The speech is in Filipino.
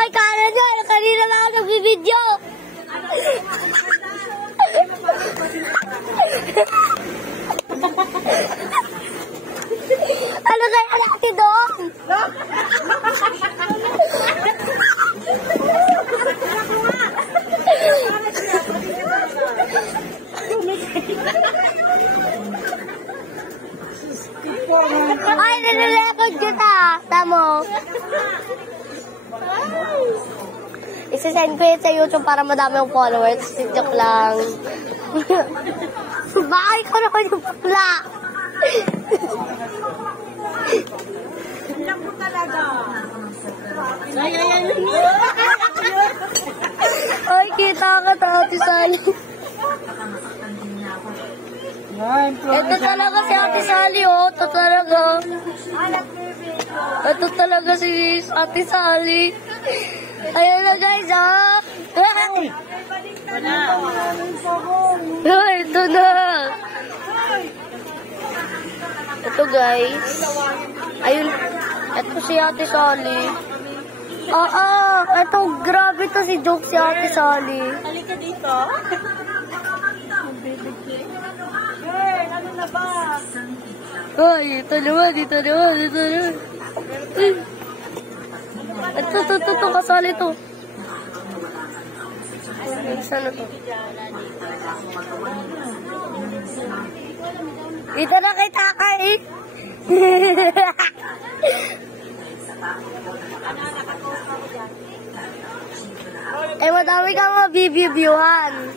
Ay, kala nyo, kanina na ako nagbibideo. Ano kaya natin doon? Ay, nilirecord kita. Tamo. Isasend ko yun sa YouTube para madami yung followers. Joke lang. Baka ikaw naman yung pula. Alam ko talaga. Ay, kita ka Ate Sally. Ito talaga si Ate Sally, oh. Ito talaga. Ito talaga si Ate Sally. Ayan na, guys, ah. Ay, ito na. Ito, guys. Ayun. Ito si Ate Sally. Ito, grabe to si Joke si Ate Sally. Halika dito. Girl, ano na ba? Ay, ito naman. Ito, kasali to. Saan na to? Ito na kay Takay. Eh, madami kang mabibibiyuhan.